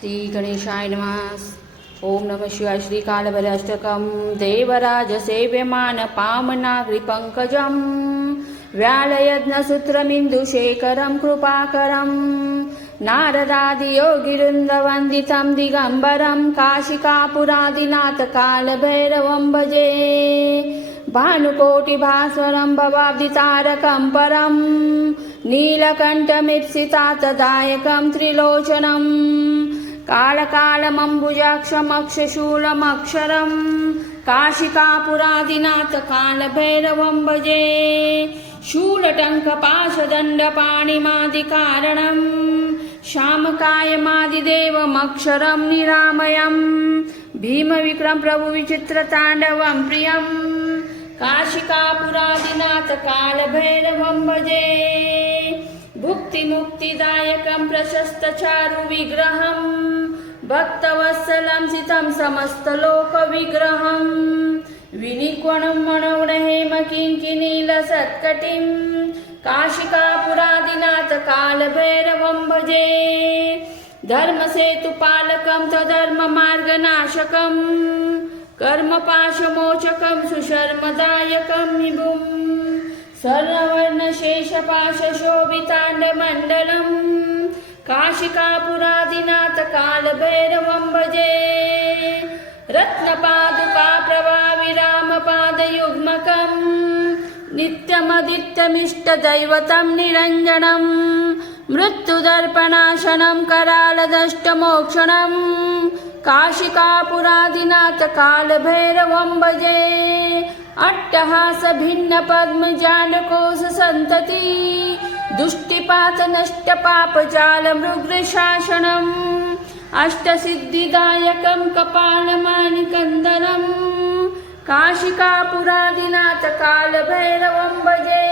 श्री गणेशाय नमः। ओम नमः शिवाय। श्री कालभैरवाष्टकं देवराज सेव्यमान पामनाग्रिपङ्कजं व्यालयज्ञसूत्रमिन्दुशेखरं कृपाकरं नारदादियोगिवृन्दवन्दितं दिगम्बरं काशिकापुरादिनाथ कालभैरवं भजे। भानुकोटिभास्वरं भवाब्धितारकं परं नीलकण्ठमीप्सितातदायकं त्रिलोचनं कालकालमम्बुजाक्षमक्षशूलमक्षरं काशिकापुरादिनाथ कालभैरवं भजे। शूलटङ्कपाशदण्डपाणिमादिकारणं श्यामकायमादिदेवमक्षरं निरामयं भीमविक्रम प्रभुविचित्रताण्डवं प्रियं काशिकापुरादिनाथ कालभैरवं भजे। भुक्तिमुक्तिदायकं प्रशस्तचारुविग्रहं भक्तवत्सलं सितं समस्तलोकविग्रहं विनिक्वणं मनोणहेमकिङ्किनीलसत्कटिं काशिकापुरादिनाथ कालभैरवं भजे। धर्मसेतुपालकं तद्धर्ममार्गनाशकं कर्मपाशमोचकं सुशर्मदायकं विभुं सर्ववर्णशेषपाशशोभिताण्डमण्डलं काशिकापुरादिनाथ कालभैरवं भजे। रत्नपादुकाप्रभाविरामपादयुग्मकं नित्यमदित्यमिष्टदैवतं निरञ्जनं मृत्युदर्पणाशनं करालदष्टमोक्षणं काशिकापुरादिनाथ कालभैरवं भजे। अट्टहासभिन्नपद्मजालकोशसन्तति दुष्टिपातनष्टपापजालमृगशासनम् अष्टसिद्धिदायकं कपालमानिकन्दरं काशिकापुरादिनाथ कालभैरवं भजे।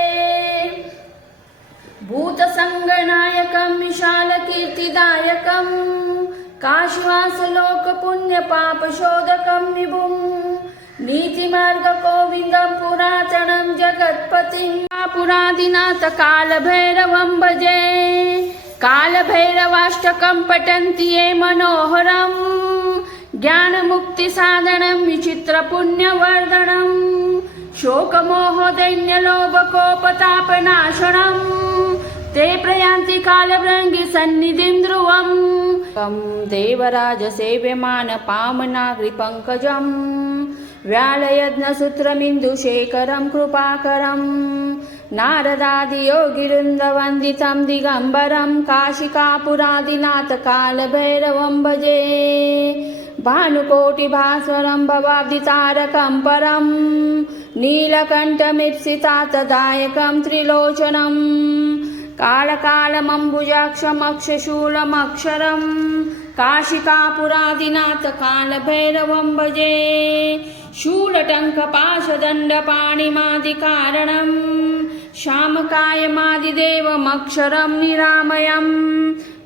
भूतसङ्गनायकं विशालकीर्तिदायकं काशीवासलोकपुण्यपापशोधकं विभुं नीतिमार्गगोविन्दं पुरातनं जगत्पतिं पुरादिनाथ कालभैरवं भजे। कालभैरवाष्टकं पठन्ति ये मनोहरं ज्ञानमुक्तिसाधनं विचित्रपुण्यवर्धनं शोकमोहदैन्यलोभकोपतापनाशनं ते प्रयान्ति कालभृङ्गिसन्निधिं ध्रुवं देवराजसेव्यमान पामनाग्रिपङ्कजं व्यालयज्ञसूत्रमिन्दुशेखरं कृपाकरं नारदादियोगिवृन्दवन्दितं दिगम्बरं काशिकापुरादिनाथ कालभैरवं भजे। भानुकोटिभास्वरं भवाब्धितारकं परं नीलकण्ठमीप्सितातदायकं त्रिलोचनं कालकालमम्बुजाक्षमक्षशूलमक्षरं काशिकापुरादिनाथ कालभैरवं भजे। शूलटङ्कपाशदण्डपाणिमादिकारणं श्यामकायमादिदेवमक्षरं निरामयं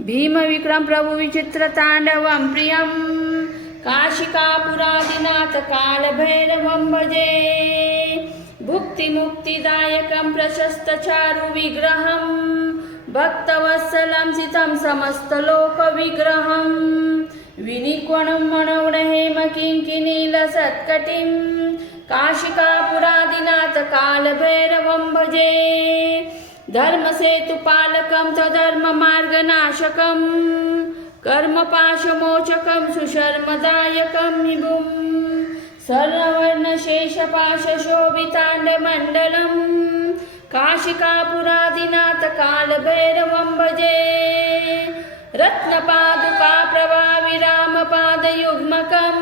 भीमविक्रम प्रभुविचित्रताण्डवं प्रियं काशिकापुरादिनाथ कालभैरवं भजे। भुक्तिमुक्तिदायकं प्रशस्तचारुविग्रहं भक्तवत्सलं सितं समस्तलोकविग्रहं विनिक्वणं मनोणहेमकिङ्किनीलसत्कटिं काशिकापुरादिनाथ कालभैरवं भजे। धर्मसेतुपालकं तद्धर्ममार्गनाशकं कर्मपाशमोचकं सुशर्मदायकं विभुं सर्ववर्णशेषपाशशोभिताण्डमण्डलं काशिकापुरादिनाथ कालभैरवं भजे। रत्नपादुकाप्रभाविरामपादयुग्मकं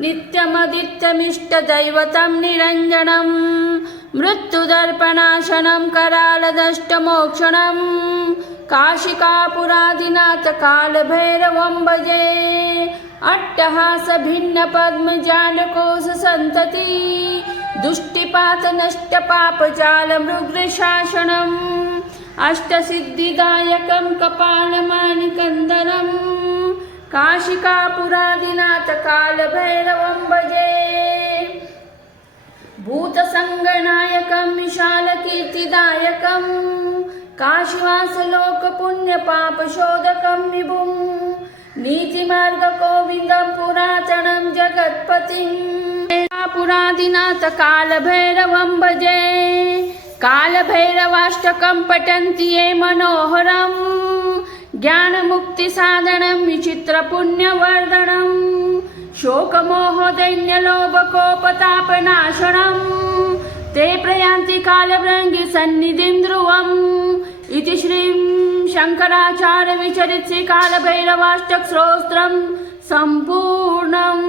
नित्यमदित्यमिष्टदैवतं निरञ्जनं मृत्युदर्पणाशनं करालदष्टमोक्षणं काशिकापुरादिनाथ कालभैरवं भजे। अट्टहासभिन्नपद्मजालकोशसन्तति दुष्टिपातनष्टपापजालमृगशासनम् अष्टसिद्धिदायकं कपालमानिकन्दरं काशिकापुरादिनाथ कालभैरवं भजे। भूतसङ्गनायकं विशालकीर्तिदायकं काशीवासलोकपुण्यपापशोधकं विभुं नीतिमार्गगोविन्दं पुरातनं जगत्पतिं पुरादिनाथ कालभैरवं भजे कालभैरवाष्टकं पठन्ति ये मनोहरं ज्ञानमुक्तिसाधनं विचित्रपुण्यवर्धनं शोकमोहदैन्यलोभकोपतापनाशनं ते प्रयान्ति कालभृङ्गि सन्निधिं ध्रुवम् इति श्रीं शङ्कराचार्य विचरित कालभैरवाष्टक स्तोत्रं सम्पूर्णम्।